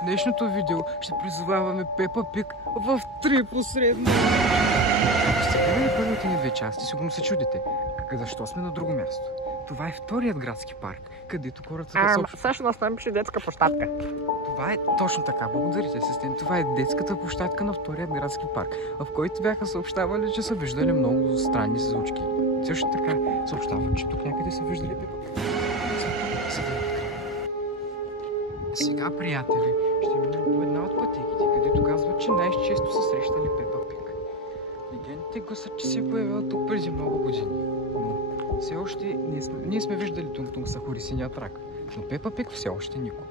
В днешното видео ще призоваваме Пепа Пиг в 3 посредно. Ще се гледаме първите ни 2 части, сигурно се чудите. Защо сме на друго място? Това е вторият градски парк, където хората да съобщат. Всъщност там пише детска площадка. Това е точно така, благодарите, асистент. Това е детската площадка на вторият градски парк, в който бяха съобщавали, че са виждали много странни звучки. Също така съобщават, че тук някъде са виждали Пепа Пиг. Сега, приятели, ще минем по една от пътеките, където казват, че най-често са срещали Пепа Пиг. Легендите гласят, че се е появила тук преди много години. Но все още ние сме виждали Тунг-Тунг Сахури синият рак, но Пепа Пиг все още никога.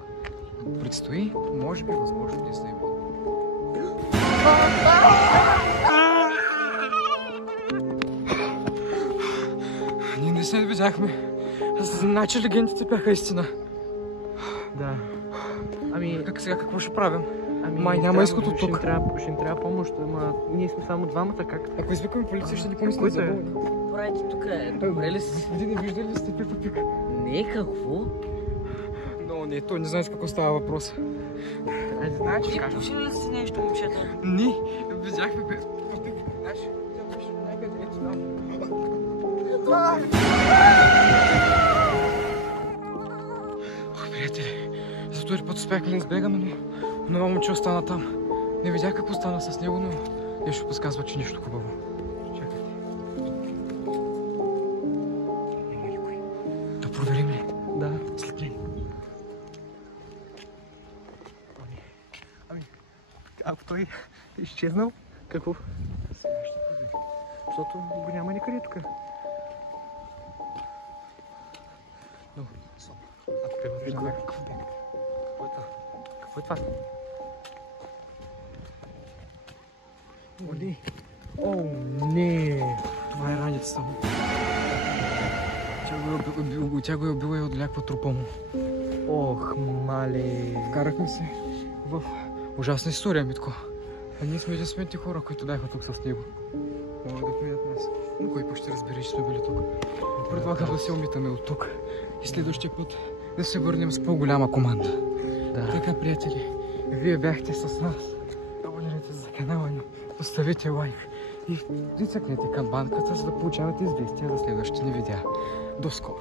Предстои, може би, възможно да се има. Ние не се видяхме. Значи легендите бяха истина. Да. Ами... Сега какво ще правим? Май няма изход от тук. Ще им трябва помощ, ама ние сме само двамата, как? Ако извикаме полиция, ще ни помислят за болни. Правите тук е, добре ли си? Вие не виждали ли сте Пепа Пиг? Не, какво? Но не, той не знае какво става въпрос. Айде, знаеш, че кажем. Пушили ли си нещо, момчета? Не, видяхме Пепа Пиг. Знаеш, тя беше някъде ето там. Приятели, за този път успяхме да избегаме, но това момче остана там. Не видях какво стана с него, но нещо подсказва, че нищо хубаво. Чакайте. Няма никой. Да проверим ли? Да. След мен. Ами, ако той е изчезнал, какво? Сега ще проверим. Защото го няма никъде тук. Но, ако Пепа Пиг го какво бяга? Какво е това? Оли. О, не! Това е раницата му. Тя го е убила и отвляква трупа му. Ох, мале! Вкарахме се в ужасна история, Митко. А ние сме единствените хора, които бяха тук с него. Могат да прият нас. Но кой ще разбере, че сме били тук? Предлагам да се умитаме от тук. И следващия път да се върнем с по-голяма команда. Да. Така, приятели, вие бяхте с нас. Абонирайте за канала ни, поставете лайк и цъкнете камбанката, за да получавате известия за следващите ни видеа. До скоро!